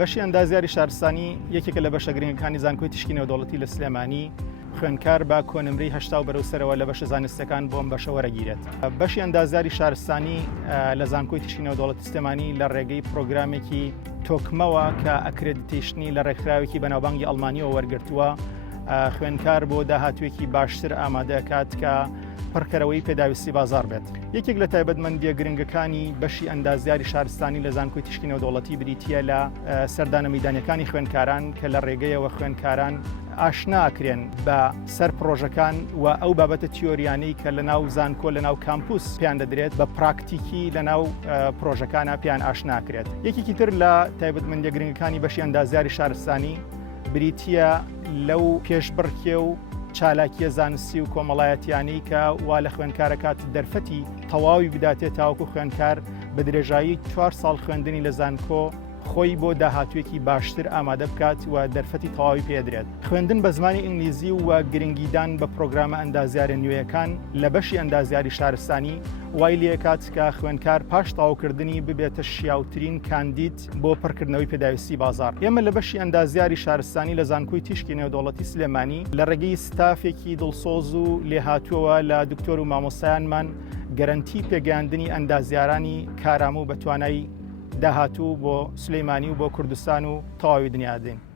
بەشی ئەندازیاری شارستانی یەکێکە لە بەشە گرنگەکانی زانکۆی تشکی نێودەوڵەتی لە سلێمانی خوێندکار بە کۆنمرەی 80 بەرەوسەرەوە لە بەشە زانستەکان بۆم بەشە وەرەگیرێت. بەشی ئەندازیاری شارستانی لە زانکۆی تشکی نێودەوڵەتی سلێمانی لە ڕێگەی پرۆگرامێکی تۆکمەوە کە ئەکرێدیتیشنی لە ڕێکخراوێکی بەناوبانگی ئەڵمانیەوە وەرگرتووە خوێندکار بۆ داهاتوێکی باشتر ئامادەکات کە پڕکەرەوەی پێداویستی بازار بێت. یەکێک لە تایبەتمەندیە گرنگەکانی بەشی ئەندازیاری شارستانی لە زانکۆی تشکی نێودەوڵەتی بریتیە لە سەردانە مەیدانیەکانی خوێندکاران کە لە ڕێگەیەوە خوێندکاران ئاشناکرێن بە سەر پرۆژەکان و ئەو بابەتە تیۆریانەی کە لە ناو زانکۆ لە ناو کامپوس پیان دەدرێت بە پراکتیکی لە ناو پرۆژەکانە پیان ئاشناکرێت. یەکێکی تر لە تایبەتمەندیە گرنگەکانی بەشی ئەندازیاری شارستانی بریتیە لەو پێشبڕکێ و چالاکیە زانستی و کۆمەڵایەتیانەی کە وا لە خوێندکارەکات دەرفەتی تەواوی بداتێت تاوەکو خوێندکار بە درێژایی 4 ساڵ خوێندنی لە زانکۆ خۆی بۆ داهاتوێکی باشتر ئامادە بکات و دەرفەتی تەواوی پێدرێت. خوێندن بە زمانی ئینگلیزی و گرنگیدان بە پرۆگرامە ئەندازیارە نوێیەکان لە بەشی ئەندازیاری شارستانی وای لێکات کە خوێندکار پاش تاواوکردنی ببێتە شیاوترین کاندید بۆ پڕکردنەوەی پێداویستی بازار. ئێمە لە بەشی ئەندازیاری شارستانی لە زانکۆی تیشکی نێودەوڵەتی سلێمانی لە ڕێگەی ستافێکی دڵسۆز و لێهاتووەوە لە دکتۆر و مامۆستایانمان گەرەنتی پێگەیاندنی ئەندازیارانی کارامە و بەتوانایی داهاتوو بۆ سلەیمانی و بۆ کوردستان و تەواوی دنیا دێن.